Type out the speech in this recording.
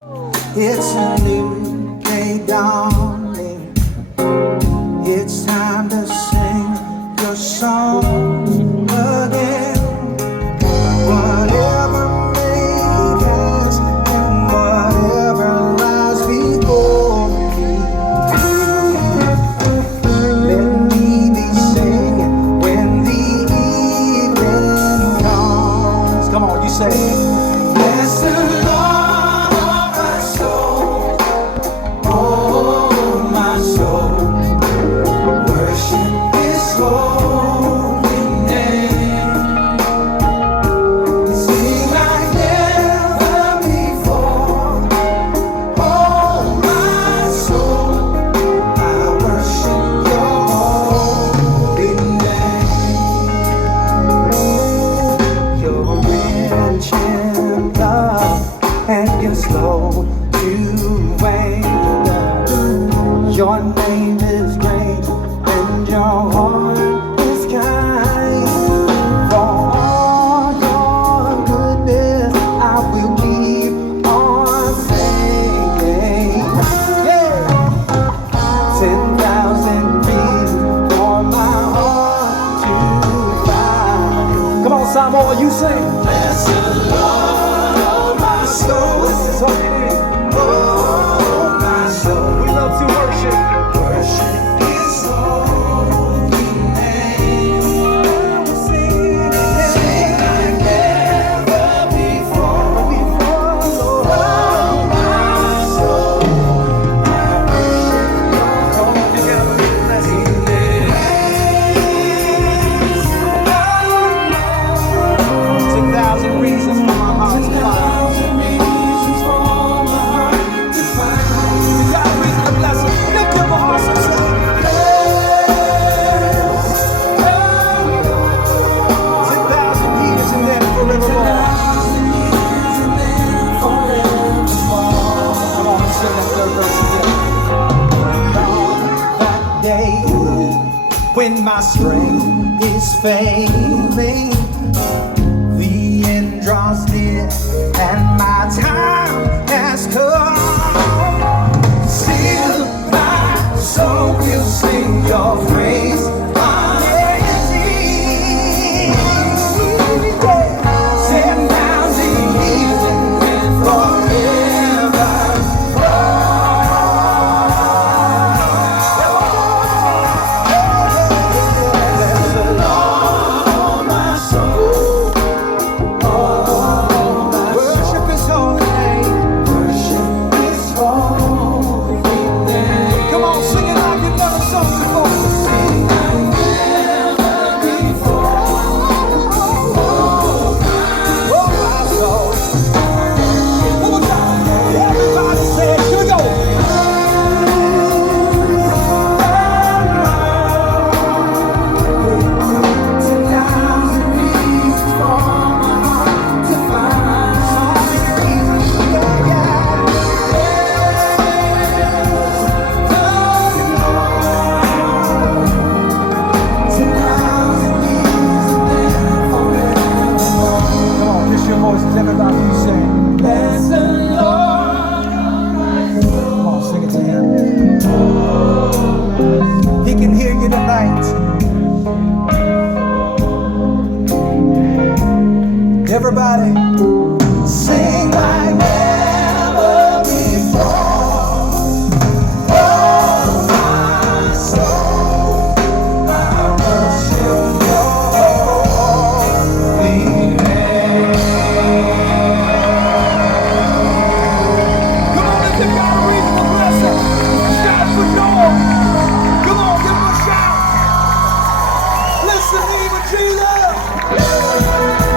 It's a new day dawning. It's time to sing your song again. Whatever may pass and whatever lies before me, let me be singing when the evening comes. Come on, you say, bless the Lord, oh my soul, oh my soul, worship His holy name. Sing like never before, oh my soul, I worship Your holy name. You're rich in love and you're slow to anger. Your name is great and your heart is kind. For all your goodness, I will keep on singing. Yeah. 10,000 reasons for my heart to find. Come on, Samoa, you sing. Bless the Lord, oh my soul. This is what we need. Oh my soul. We love to worship. Worship His holy name. Sing like never before. Oh my soul, I worship Your holy name. 10,000 reasons for my heart to find. You got a reason to bless Him. Lift your voice and say, bless 10,000 years and then forevermore. Come on, let's sing that third verse again. That day when my strength is failing, the end draws near and my time